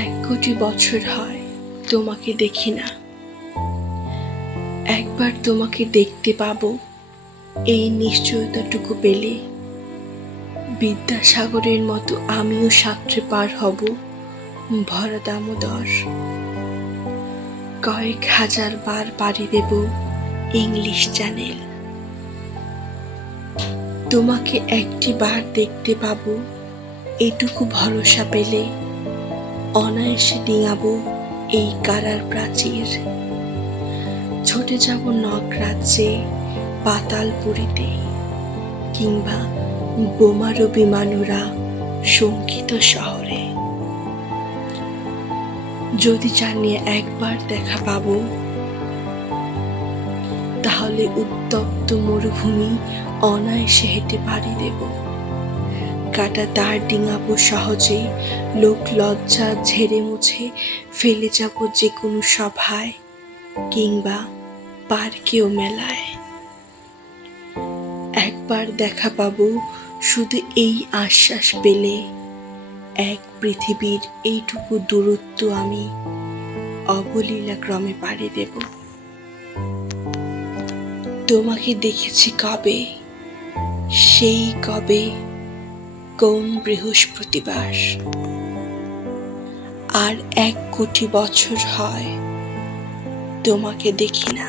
1 কোটি বছর হয় তোমাকে দেখি না। একবার তোমাকে দেখতে পাবো, এই নিশ্চয়তাটুকু পেলে বিদ্যাসাগরের মতো আমিও সাঁতরে পার হব ভরা দামোদর। কয়েক হাজার বার পাড়ি দেব ইংলিশ চ্যানেল। তোমাকে একটি বার দেখতে পাবো, এটুকু ভরসা পেলে অনায়াসে ডিঙাবো এই কারার প্রাচীর। ছুটে যাব নক রাজ্যে, পাতালপুরীতে, কিংবা বোমারো বিমানুরা শঙ্কিত শহরে। যদি জানিয়ে একবার দেখা পাবো, তাহলে উত্তপ্ত মরুভূমি অনায়াসে হেঁটে পাড়ি দেব। কাটা তার ডিঙাবো সহজে, লোক লজ্জা ঝেড়ে মুছে ফেলে যাব যে কোনো সভায় কিংবা পার্কেও মেলায়। একবার দেখা পাবো শুধু এই আশ্বাস পেলে, এক পৃথিবীর এইটুকু দূরত্ব আমি অবলীলা ক্রমে পাড়ি দেব। তোমাকে দেখেছি কবে, সেই কবে কোন বৃহস্পতিবার। আর 1 কোটি বছর হয় তোমাকে দেখি না।